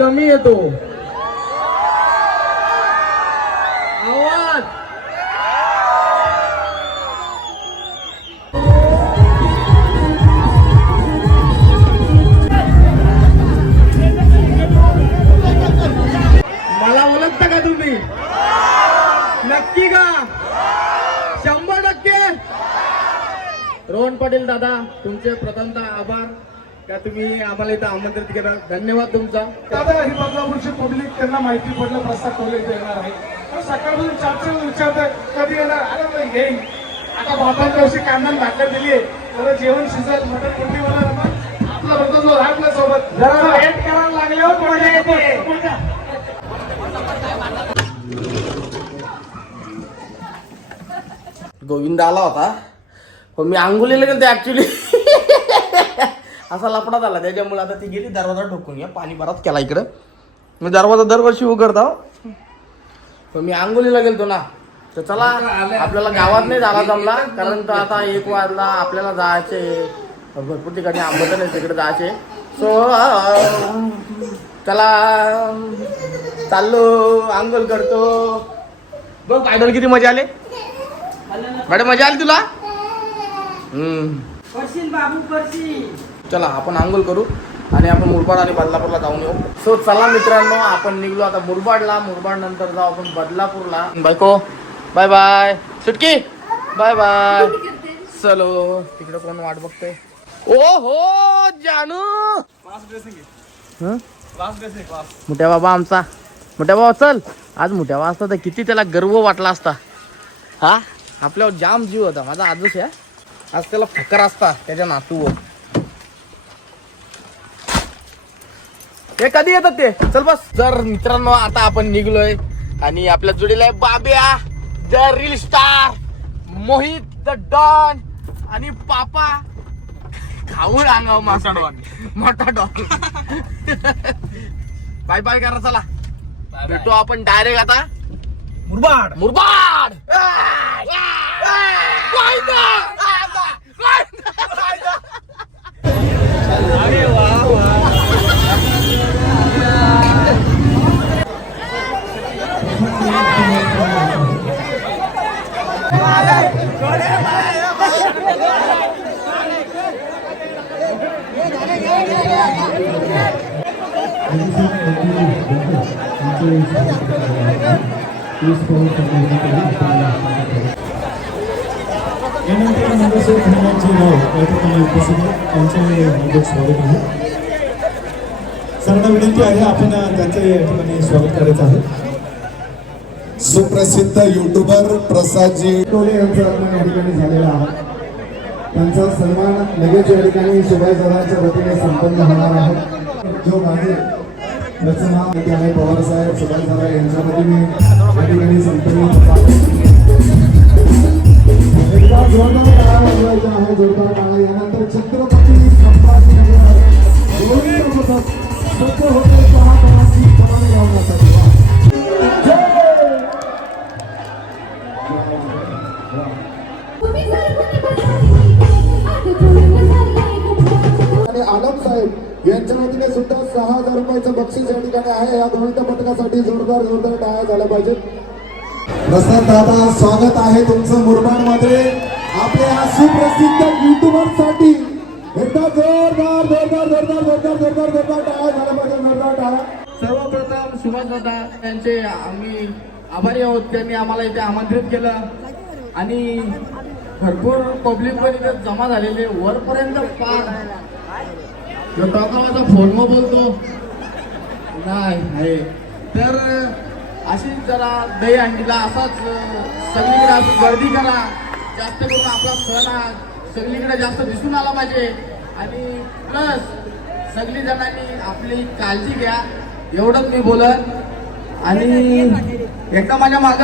कमी येतो. आवाज. मला ओळखता का तुम्ही? नक्की का? शंभर टक्के. रोहन पाटील दादा तुमचे प्रथमतः आभार. का तुम्ही आम्हाला इथं आमंत्रित केलं. धन्यवाद तुमचा. दादा ही बदलापूरची पब्लिक त्यांना माहिती पडलं टोले इथे येणार आहे. तर सकाळपासून चारशे विचारतात कधी येणार? अरे मग येईल आता बापांच्या वर्षी कांदा भाकर दिली आहे. तर जेवण शिजत मटण कुठली होणार? आपला होता जो आपल्यासोबत. जरा वेट करायला लागल्यावर मजा येते. गोविंद आला होता. पण मी आंघोलीला गेलो ऍक्च्युली असा लपडा झाला. त्याच्यामुळे आता ती गेली दरवाजा ठोकून घ्या. पाणी बराच केला इकडं. मी दरवाजा दरवर्षी उघडतो. पण मी आंघोलीला गेलतो ना. तर चला आपल्याला गावात नाही झाला जमला. कारण तर आता एक वाजला आपल्याला जायचे भरपूर ठिकाणी आंबट आहे तिकडे जायचे सो चला चाललो आंघोल करतो. बघ आयडल किती मजा आले. मॅडम मजा आली तुला? हम्म. चला आपण आंघोळ करू आणि आपण मुरबाड आणि बदलापूरला जाऊन येऊ. सो चला मित्रांनो आपण निघलो आता मुरबाडला. मुरबाड नंतर जाऊ आपण बदलापूरला. बायको बाय बाय सुटकी बाय बाय चलो तिकडे कोण वाट बघतोय? ओ हो? जानू? मोठ्या बाबा आमचा. मोठ्या बाबा चल. आज मोठ्या बाबा असता तर किती त्याला गर्व वाटला असता. हा? आपल्यावर जाम जीव होता. माझा आजच आहे. आज त्याला फकर असता त्याच्या नातूवर. ते कधी येतात ते? चल बस. जर मित्रांनो आता आपण निघलोय आणि आपल्या जोडीला आहे Babya the reel star Mohit the don आणि पापा. खाऊन अंगाव मोठा डॉन. मोठा डॉन. बाय बाय करा चला. भेटू आपण डायरेक्ट आता. मुरबाड. मुरबाड! यानंतर नंदकिशोर खंडांचे नाव या ठिकाणी उपस्थित आहेत. त्यांचे हार्दिक स्वागत आहे. सर्वांना विनंती आहे आपण त्यांचे या ठिकाणी स्वागत करायचं आहे. सुप्रसिद्ध युट्यूबर प्रसादजी. टोले यांचं आगमन या ठिकाणी झालेलं आहे. त्यांचा सन्मान लगेच या ठिकाणी शिवाजीदादांच्या वतीने संपन्न होणार आहे. जो माझे रचना पवार साहेब शिवाजीदादा यांच्या वतीने या ठिकाणी संपन्न स्वागत आहे तुमचं मुरबाडमध्ये आपल्या सुप्रसिद्ध युट्यूबरसाठी एकदा जोरदार जोरदार जोरदार जोरदार जोरदार जोरदार टाळा झाला पाहिजे जोरदार टाळा. सर्वप्रथम सुभाष दादा यांचे आम्ही आभारी आहोत त्यांनी आम्हाला इथे आमंत्रित केलं. आणि भरपूर पब्लिक पण इथे जमा झालेले. वरपर्यंत पार जो माझा फोन मग बोलतो. नाही आहे तर अशी जरा दही अंडीला असाच सगळीकडे अशी गर्दी करा. जास्त करून आपला सण हा सगळीकडे जास्त दिसून आला पाहिजे. आणि प्लस सगळी जणांनी आपली काळजी घ्या. एवढंच मी बोलत. आणि एकदा माझ्या माग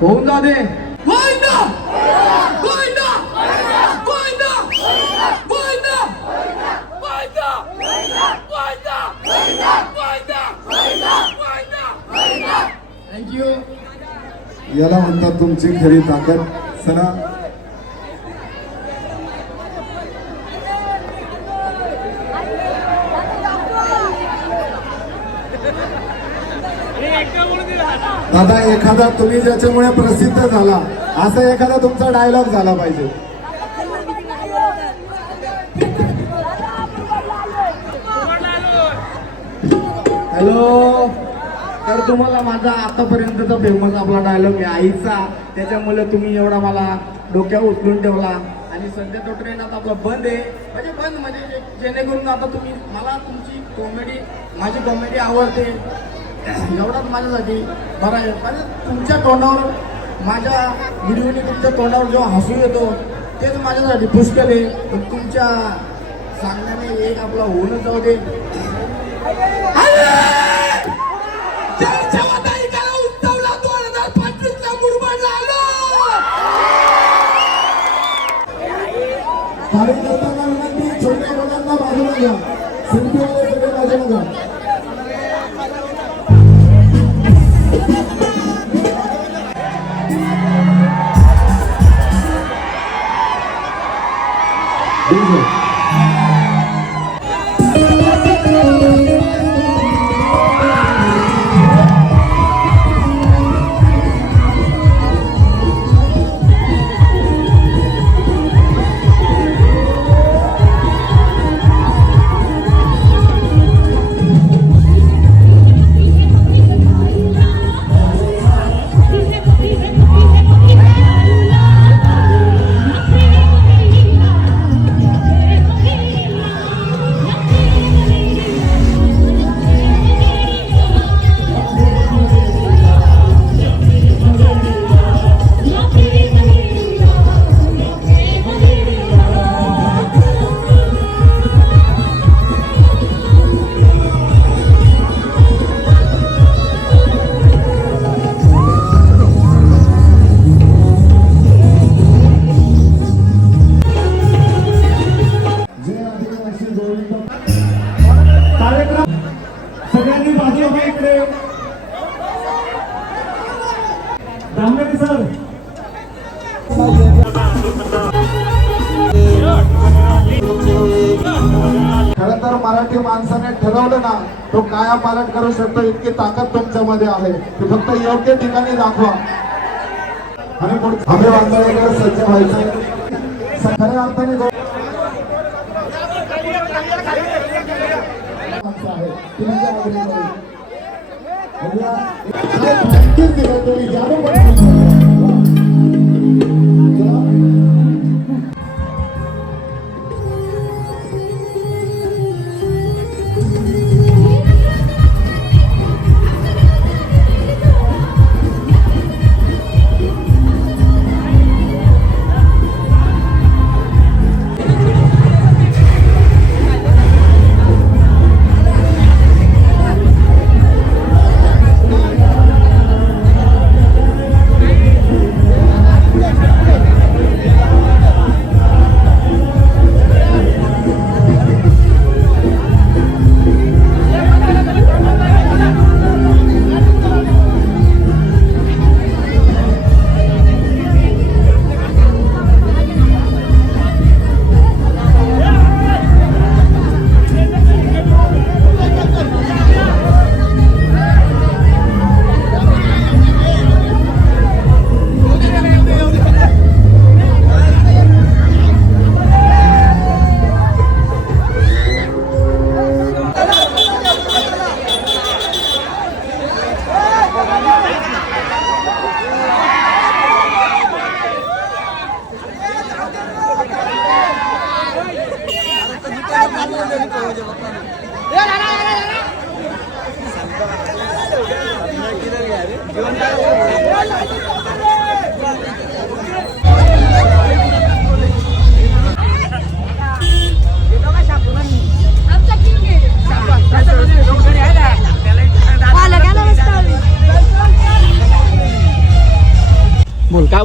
होऊन जाऊ दे गोविंदा! गोविंदा! गोविंदा! गोविंदा! गोविंदा! गोविंदा! गोविंदा! थँक्यू याला म्हणतात तुमची खरी ताकद. चला. दादा एखादा तुम्ही ज्याच्यामुळे प्रसिद्ध झाला असा एखादा तुमचा डायलॉग झाला पाहिजे. हॅलो तर तुम्हाला माझा आतापर्यंतचा फेमस आपला डायलॉग आहे आईचा त्याच्यामुळे तुम्ही एवढा मला डोक्यावर उचलून ठेवला. आणि सध्या तो ट्रेन आता आपला बंद आहे. म्हणजे बंद म्हणजे जे- जेणेकरून आता तुम्ही मला तुमची कॉमेडी माझी कॉमेडी आवडते. एवढाच माझ्यासाठी बरं आहे. पण तुमच्या तोंडावर माझ्या व्हिडिओने तुमच्या तोंडावर जेव्हा हसू येतो तेच माझ्यासाठी पुष्कळ आहे. पण तुमच्या सांगण्याने एक आपला होऊनच जाऊ दे. कार्यकर्त्यांना विनंती छोट्या मुलांना बाजूला घ्या. खरं तर मराठी माणसाने ठरवलं ना तो काया पालट करू शकतो इतकी ताकद तुमच्यामध्ये आहे ती फक्त योग्य ठिकाणी दाखवा आणि आम्ही वांदळेकडे सज्ज व्हायचं खऱ्या अर्थाने गौ- तुम्ही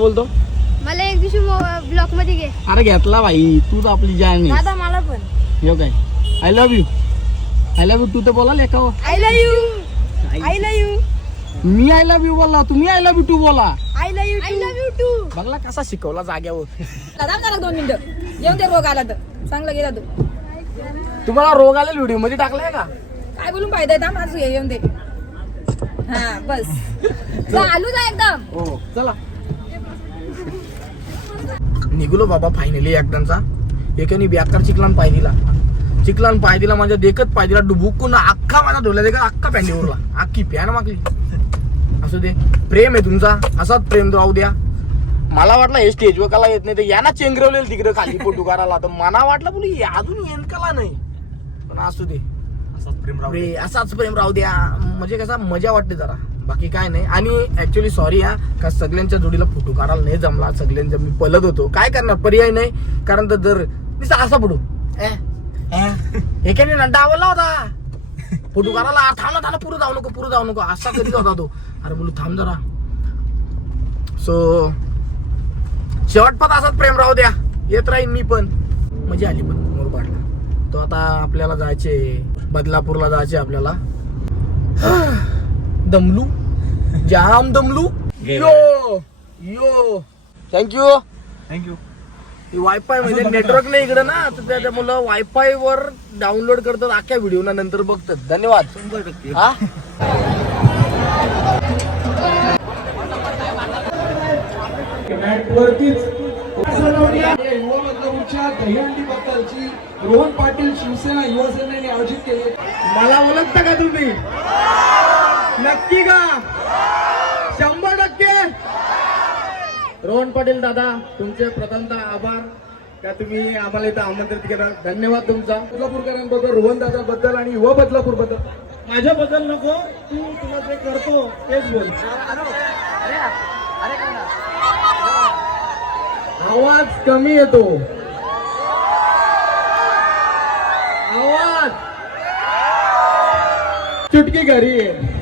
बोलतो? मला एक दिवशी ब्लॉकमध्ये घे. अरे घेतला भाई तूच आपली जान आहे दादा मला पण. हे काय? I love you I love you तू तर बोला Lekha I love you I love you me I love you बोलला तुम्ही आय लव्ह यू टू बोला. I love you I love you too बघला कसा शिकवला जाग्यावर. दादा जरा दोन मिनिटं. येऊन ते रोग आला तर. चांगला गेला तू. तुम्हाला रोग आलेला व्हिडिओमध्ये टाकलाय का? काय बोलून फायदा आहे? आज येऊन दे. हा बस. चालू जा एकदम. हो चला. निघलो बाबा फायनली एकदांचा. एकाने बेकार चिकलान पाय दिला. चिकलान पाय दिला माझ्या देखत पाय दिला. डुबुकून अख्खा माझा ढोला देखत अख्खा पॅन्टी उरला. अख्खी पॅन मागली. असू दे. प्रेम आहे तुमचा. असाच प्रेम राहू द्या. मला वाटलं हे स्टेजवर कला येत नाही तर यांना चेंगरवलेलं तिकडे खाली फोटो करायला तर मला वाटलं बोलू अजून येण कला नाही. पण असू दे. प्रे- असाच प्रेम राहू द्या. म्हणजे कसा मजा वाटते जरा. बाकी काय नाही. आणि ऍक्च्युली सॉरी हा का सगळ्यांच्या जोडीला फोटो काढायला नाही जमला सगळ्यांच्या मी पलत होतो. काय करणार? पर्याय नाही. कारण तर जर नुसतं असा पडू एकाने नड्डा आवडला होता. फोटो काढायला "आ, थांब ना थांब पुढे जाऊ नको पुढे जाऊ नको. असा कधी होता तो. अरे बोलू थांब जरा. सो शेवटपात असाच प्रेम राहू द्या. येत राहीन मी पण. मजा आली पण मुरबाडला. तो आता आपल्याला जायचे बदलापूरला जायचे आपल्याला. दमलू. जाम दमलू yo yo. Thank you thank you wifi म्हणजे नेटवर्क नाही इकडे ना तर त्याच्यामुळं वायफाय वर डाउनलोड करतात अख्ख्या व्हिडिओ ना नंतर बघतात. धन्यवाद. हा बद्दलची रोहन पाटील शिवसेना युवा सेनेने आयोजित केले मला ओळखता का तुम्ही? नक्की का शंभर टक्के रोहन पाटील दादा तुमचे प्रथमतः आभार. का तुम्ही आम्हाला इथं आमंत्रित केलं. धन्यवाद तुमचा. बदलापूरकरांबद्दल रोहन दादा बद्दल आणि युवा बदलापूरबद्दल माझ्याबद्दल नको तू तुला जे करतो तेच बोल. आवाज कमी येतो. आवाज. चुटकी घरी आहे.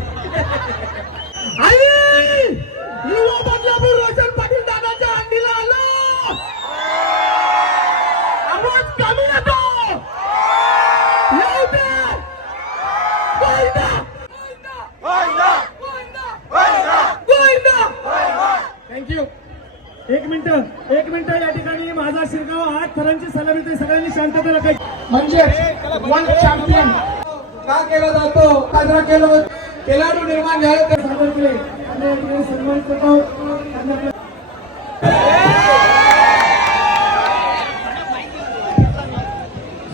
एक मिनिट एक मिनिट या ठिकाणी माझा शिरगाव आठ थरांची सलामी ते सगळ्यांनी शांतता राखायची. म्हणजे वन चॅम्पियन का केला जातो? साजरा केलं खेळाडू निर्माण झाले ते सादर केले. सन्मान करतो.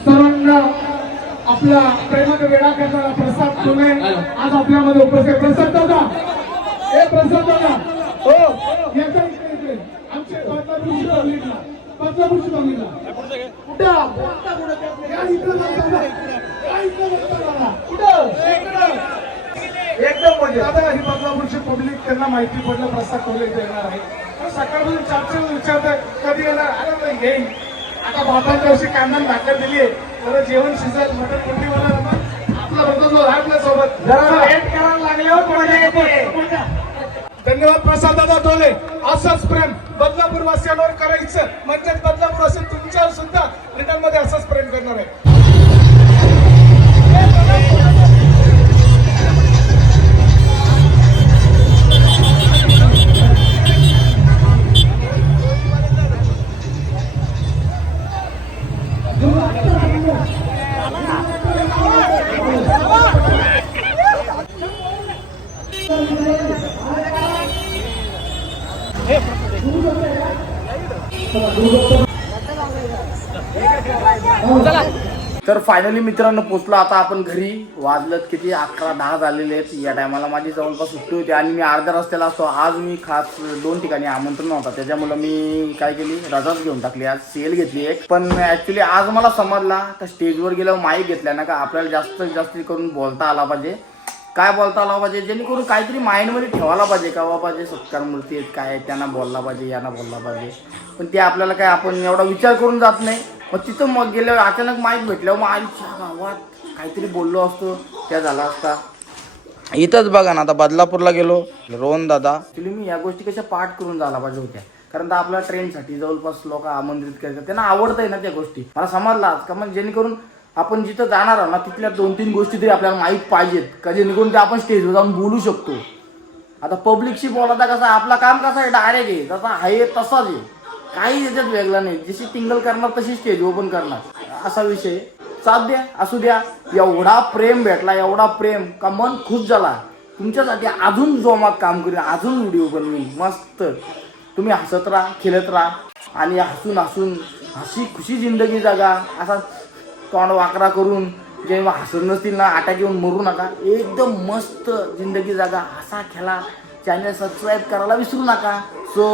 सर्वांना आपला प्रेमाने वेळा करणारा प्रसाद तुम्ही आज आपल्यामध्ये उपस्थित. प्रसाद दादा. हे प्रसाद दादा. हो. याचा इकडे इकडे. आमचे बदलापूरची एकदम म्हणजे दादा ही बदलापूरची पब्लिक त्यांना माहिती पडलं प्रसाद टोले देणार येणार आहे तर सकाळपासून चारशे विचारत कधी येणार अरे नाही येईल आता बाबांच्या वर्षी कांदा भाकर दिली आहे तर जेवण शिजत मटण कुठली बनवलं आपला बंधू आपल्यासोबत जरा वेट करायला लागल्यावर मजा येते धन्यवाद प्रसाद दादा ढोले असंच प्रेम बदलापूर वासियांवर करायचं म्हणजेच बदलापूर असेल तुमच्यावर सुद्धा रिटर्नमध्ये असंच प्रेम करणार आहे तर फायनली मित्रांनो पोचलो. आता आपण घरी. वाजलत किती? अकरा दहा झालेले आहेत. या टायमाला माझी जवळपास सुट्टी होती आणि मी अर्ध्या रस्त्याला असतो. आज मी खास दोन ठिकाणी आमंत्रण होता त्याच्यामुळं मी काय केली? रजाच घेऊन टाकली. आज सेल घेतली एक. पण ऍक्च्युली आज मला समजला. तर स्टेजवर गेल्यावर माईक घेतल्या ना का आपल्याला जास्त जास्त करून बोलता आला पाहिजे. काय बोलता आला पाहिजे? जेणेकरून काहीतरी माइंडमध्ये ठेवायला पाहिजे का बाबा जे सत्कार मूर्ती आहेत काय त्यांना बोलला पाहिजे यांना बोलला पाहिजे. पण ते आपल्याला काय आपण एवढा विचार करून जात नाही. मग तिथं मग गेल्यावर अचानक माहीत भेटल्यावर मग आईच्या गावात काहीतरी बोललो असतो. त्या झाला असता. इथंच बघा ना आता बदलापूरला गेलो. रोहन दादा. ऍक्च्युली मी या गोष्टी कशा पाठ करून झाला पाहिजे होत्या. कारण तर आपल्या ट्रेनसाठी जवळपास लोक आमंत्रित करतात. त्यांना आवडतंय ना त्या गोष्टी. मला समजला आज का मग जेणेकरून आपण जिथं जाणार आहोत ना तिथल्या दोन तीन गोष्टी तरी आपल्याला माहीत पाहिजेत. का जेणेकरून ते आपण स्टेजवर जाऊन बोलू शकतो. आता पब्लिकशी बोलायचा कसा आपला काम कसं आहे डायरेक्ट आहे. जसा आहे तसाच आहे. काही याच्यात वेगळा नाही. जशी टिंगल करणार तशी स्टेज ओपन करणार. असा विषय. साथ द्या असू द्या. एवढा प्रेम भेटला एवढा प्रेम का मन खुश झाला. तुमच्यासाठी अजून जोमात काम करेन अजून व्हिडिओ बनवीन. मस्त. तुम्ही हसत राहा खेळत राहा. आणि हसून हसून हसी खुशी जिंदगी जागा. असा तोंड वाकरा करून जेव्हा हसत नसतील ना आटा घेऊन मरू नका. एकदम मस्त जिंदगी जागा. हसा खेळा. चॅनल सबस्क्राईब करायला विसरू नका. सो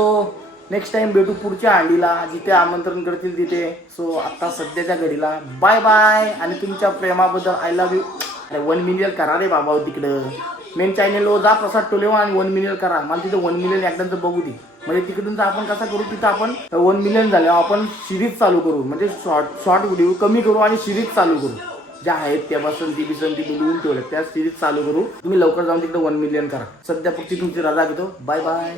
नेक्स्ट टाइम भेटू पुढच्या हंडीला. जिथे आमंत्रण करतील तिथे. सो आत्ता सध्याच्या घडीला. बाय बाय आणि तुमच्या प्रेमाबद्दल आय लव्ह यू अरे वन मिलियन करा रे बाबा तिकडं. मेन चॅनलवर जा प्रसाद टोलेवा आणि वन मिलियन करा. मला तिथं वन मिलियन एकदा बघू दे. म्हणजे तिकडून तर आपण कसं करू तिथं आपण वन मिलियन झालं. आपण सिरीज चालू करू. म्हणजे शॉर्ट शॉर्ट व्हिडिओ कमी करू आणि सिरीज चालू करू. ज्या आहेत त्या बसंती बिसंती बोलवून ठेवल्या त्या सिरीज चालू करू. तुम्ही लवकर जाऊन तिकडे वन मिलियन करा. सध्या फक्त तुमची रजा घेतो. Bye bye